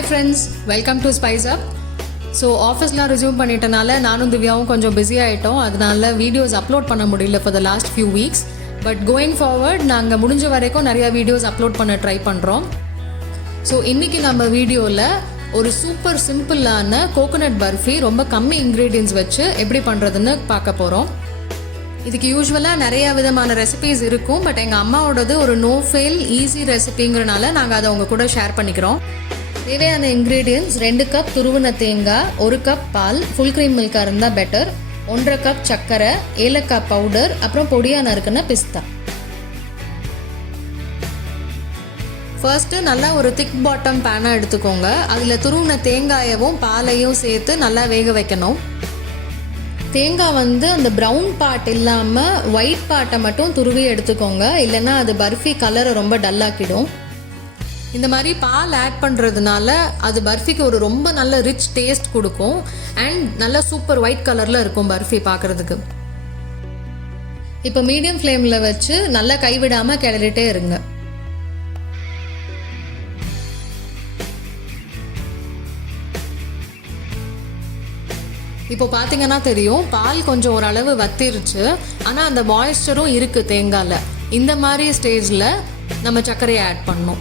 Hi friends, welcome to Spice Up. So ஆஃபீஸ்லாம் resume பண்ணிட்டனால நானும் திவ்யாவும் கொஞ்சம் பிஸி ஆகிட்டோம். அதனால வீடியோஸ் அப்லோட் பண்ண முடியல for the last few weeks. But going forward நாங்கள் முடிஞ்ச வரைக்கும் நிறையா வீடியோஸ் அப்லோட் பண்ண ட்ரை பண்ணுறோம். ஸோ இன்றைக்கி நம்ம வீடியோவில் ஒரு சூப்பர் சிம்பிளான கோகோனட் பர்ஃபி ரொம்ப கம்மி இன்க்ரீடியன்ஸ் வச்சு எப்படி பண்ணுறதுன்னு பார்க்க போகிறோம். இதுக்கு யூஸ்வலாக நிறையா விதமான ரெசிபீஸ் இருக்கும். பட் எங்கள் அம்மாவோடது ஒரு நோ ஃபெயில் ஈஸி ரெசிபிங்கிறனால நாங்கள் அதை உங்கள் கூட ஷேர் பண்ணிக்கிறோம். தேவையான இன்க்ரீடியன்ட்ஸ் 2 கப் துருவின தேங்காய், 1 கப் பால், ஃபுல் க்ரீம் மில்காக இருந்தால் பெட்டர், 1.5 கப் சர்க்கரை, ஏலக்காய் பவுடர், அப்புறம் பொடியாக நறுக்குன பிஸ்தா. ஃபர்ஸ்ட்டு நல்லா ஒரு திக் பாட்டம் பேனாக எடுத்துக்கோங்க. அதில் துருவின தேங்காயவும் பாலையும் சேர்த்து நல்லா வேக வைக்கணும். தேங்காய் அந்த ப்ரௌன் பார்ட் இல்லாமல் ஒயிட் பார்ட்டை மட்டும் துருவி எடுத்துக்கோங்க, இல்லைன்னா அது பர்ஃபி கலரை ரொம்ப டல்லாக்கிடும். இந்த மாதிரி பால் ஆட் பண்ணுறதுனால அது பர்ஃபிக்கு ஒரு ரொம்ப நல்ல ரிச் டேஸ்ட் கொடுக்கும் அண்ட் நல்ல சூப்பர் ஒயிட் கலரில் இருக்கும் பர்ஃபி பார்க்குறதுக்கு. இப்போ மீடியம் ஃப்ளேமில் வச்சு நல்லா கைவிடாமல் கிளறிட்டே இருங்க. இப்போ பார்த்தீங்கன்னா தெரியும், பால் கொஞ்சம் ஓரளவு வத்திருச்சு, ஆனால் அந்த மாய்ஸ்சரும் இருக்குது தேங்காயில். இந்த மாதிரி ஸ்டேஜில் நம்ம சர்க்கரையை ஆட் பண்ணணும்.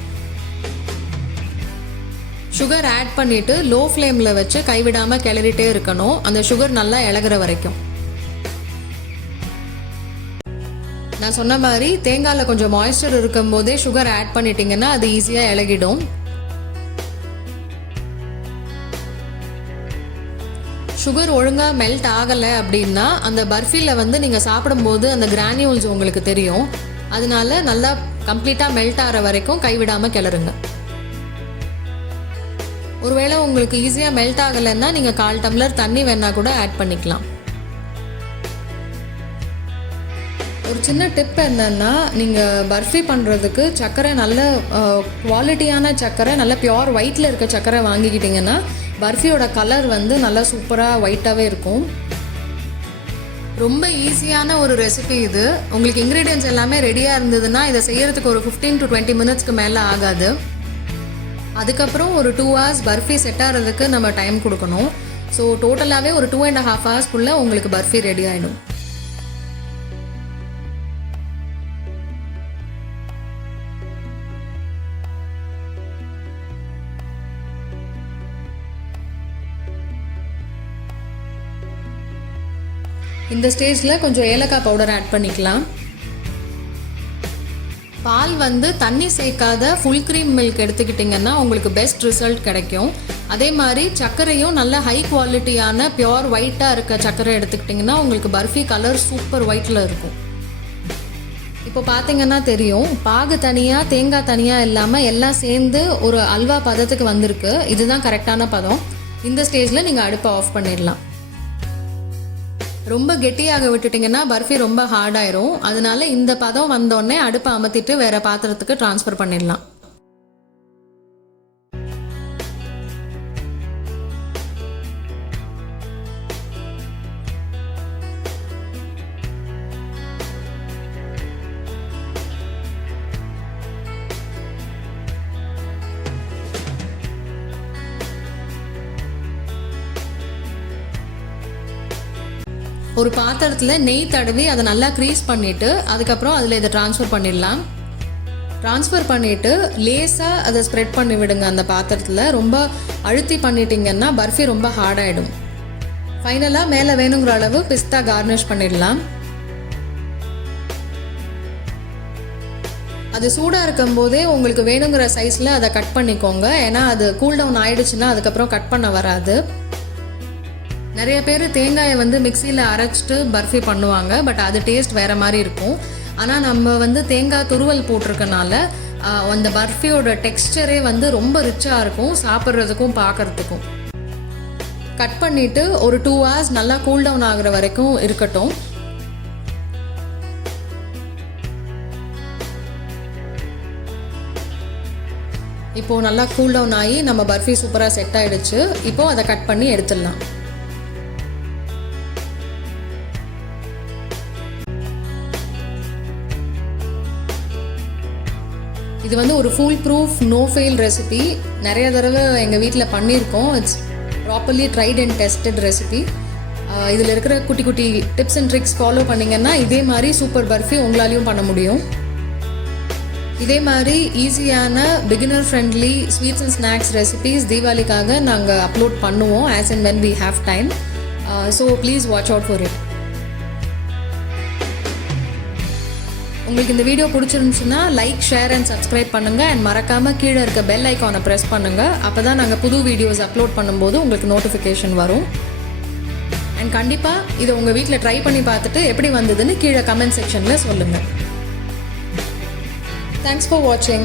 சுகர் ஆட் பண்ணிவிட்டு லோ ஃப்ளேமில் வச்சு கைவிடாமல் கிளறிட்டே இருக்கணும், அந்த சுகர் நல்லா இளகுற வரைக்கும். நான் சொன்ன மாதிரி தேங்காயில் கொஞ்சம் மாய்ஸ்சர் இருக்கும் போதே சுகர் ஆட் பண்ணிட்டீங்கன்னா அது ஈஸியாக இளகிடும். சுகர் ஒழுங்காக மெல்ட் ஆகலை அப்படின்னா அந்த பர்ஃபியில் நீங்கள் சாப்பிடும்போது அந்த கிரானியூல்ஸ் உங்களுக்கு தெரியும். அதனால நல்லா கம்ப்ளீட்டாக மெல்ட் ஆகிற வரைக்கும் கைவிடாமல் கிளறுங்க. ஒருவேளை உங்களுக்கு ஈஸியாக மெல்ட் ஆகலைன்னா நீங்கள் 1/4 டம்ளர் தண்ணி வேணால் கூட ஆட் பண்ணிக்கலாம். ஒரு சின்ன டிப் என்னென்னா, நீங்கள் பர்ஃபி பண்ணுறதுக்கு சர்க்கரை நல்ல குவாலிட்டியான சர்க்கரை, நல்ல பியோர் ஒயிட்டில் இருக்க சர்க்கரை வாங்கிக்கிட்டிங்கன்னா பர்ஃபியோட கலர் நல்லா சூப்பராக ஒயிட்டாகவே இருக்கும். ரொம்ப ஈஸியான ஒரு ரெசிபி இது. உங்களுக்கு இன்க்ரீடியன்ஸ் எல்லாமே ரெடியாக இருந்ததுன்னா இதை செய்கிறதுக்கு ஒரு 15 to 20 மினிட்ஸ்க்கு மேலே ஆகாது. அதுக்கப்புறம் ஒரு 2 hours பர்ஃபி செட் ஆகிறதுக்கு நம்ம டைம் கொடுக்கணும். ஸோ டோட்டலாகவே ஒரு 2.5 hours உங்களுக்கு பர்ஃபி ரெடி ஆகிடும். இந்த ஸ்டேஜில் கொஞ்சம் ஏலக்காய் பவுடர் ஆட் பண்ணிக்கலாம். பால் தண்ணி சேர்க்காத ஃபுல் க்ரீம் மில்க் எடுத்துக்கிட்டிங்கன்னா உங்களுக்கு பெஸ்ட் ரிசல்ட் கிடைக்கும். அதே மாதிரி சர்க்கரையும் நல்ல ஹை குவாலிட்டியான பியோர் ஒயிட்டாக இருக்க சர்க்கரை எடுத்துக்கிட்டிங்கன்னா உங்களுக்கு பர்ஃபி கலர் சூப்பர் ஒயிட்டில் இருக்கும். இப்போ பார்த்தீங்கன்னா தெரியும், பாகு தனியாக தேங்காய் தனியாக இல்லாமல் எல்லாம் சேர்ந்து ஒரு அல்வா பதத்துக்கு வந்திருக்கு. இதுதான் கரெக்டான பதம். இந்த ஸ்டேஜில் நீங்கள் அடுப்பை ஆஃப் பண்ணிடலாம். ரொம்ப கெட்டியாக விட்டுட்டிங்கன்னா பர்ஃபி ரொம்ப ஹார்டாயிரும். அதனால இந்த பதம் வந்தோடனே அடுப்பை அமர்த்திட்டு வேறு பாத்திரத்துக்கு ட்ரான்ஸ்ஃபர் பண்ணிடலாம். ஒரு பாத்திரத்தில் நெய் தடவி அதை நல்லா க்ரீஸ் பண்ணிவிட்டு அதுக்கப்புறம் அதில் இதை ட்ரான்ஸ்ஃபர் பண்ணிடலாம். ட்ரான்ஸ்ஃபர் பண்ணிவிட்டு லேசாக அதை ஸ்ப்ரெட் பண்ணி விடுங்க. அந்த பாத்திரத்தில் ரொம்ப அழுத்தி பண்ணிட்டீங்கன்னா பர்ஃபி ரொம்ப ஹார்டாகிடும். ஃபைனலாக மேலே வேணுங்கிற அளவு பிஸ்தா கார்னிஷ் பண்ணிடலாம். அது சூடாக இருக்கும் போதே உங்களுக்கு வேணுங்கிற சைஸில் அதை கட் பண்ணிக்கோங்க. ஏன்னா அது கூல் டவுன் ஆகிடுச்சுன்னா அதுக்கப்புறம் கட் பண்ண வராது. நிறைய பேர் தேங்காயை மிக்சியில் அரைச்சிட்டு பர்ஃபி பண்ணுவாங்க. பட் அது டேஸ்ட் வேறு மாதிரி இருக்கும். ஆனால் நம்ம தேங்காய் துருவல் போட்டிருக்கனால அந்த பர்ஃபியோட டெக்ஸ்டரே ரொம்ப ரிச்சாக இருக்கும், சாப்பிட்றதுக்கும் பார்க்குறதுக்கும். கட் பண்ணிவிட்டு ஒரு 2 hours நல்லா கூல் டவுன் ஆகிற வரைக்கும் இருக்கட்டும். இப்போது நல்லா கூல் டவுன் ஆகி நம்ம பர்ஃபி சூப்பராக செட் ஆகிடுச்சு. இப்போது அதை கட் பண்ணி எடுத்துடலாம். இது ஒரு full proof no fail recipe. நிறைய தடவை எங்கள் வீட்டில் பண்ணியிருக்கோம். It's properly tried and tested recipe. இதில் இருக்கிற குட்டி குட்டி டிப்ஸ் அண்ட் ட்ரிக்ஸ் ஃபாலோ பண்ணிங்கன்னா இதே மாதிரி சூப்பர் பர்ஃபி உங்களாலையும் பண்ண முடியும். இதே மாதிரி ஈஸியான beginner friendly sweets and snacks recipes தீபாவளிக்காக நாங்கள் அப்லோட் பண்ணுவோம் as and when we have time. So please watch out for it. உங்களுக்கு இந்த வீடியோ பிடிச்சிருந்துச்சுன்னா லைக், ஷேர் அண்ட் சப்ஸ்கிரைப் பண்ணுங்கள். அண்ட் மறக்காமல் கீழே இருக்க பெல் ஐக்கானை ப்ரெஸ் பண்ணுங்கள். அப்போ தான் நாங்கள் புது வீடியோஸ் அப்லோட் பண்ணும்போது உங்களுக்கு நோட்டிஃபிகேஷன் வரும். அண்ட் கண்டிப்பாக இதை உங்கள் வீட்டில் ட்ரை பண்ணி பார்த்துட்டு எப்படி வந்ததுன்னு கீழே கமெண்ட் செக்ஷனில் சொல்லுங்கள். Thanks for watching.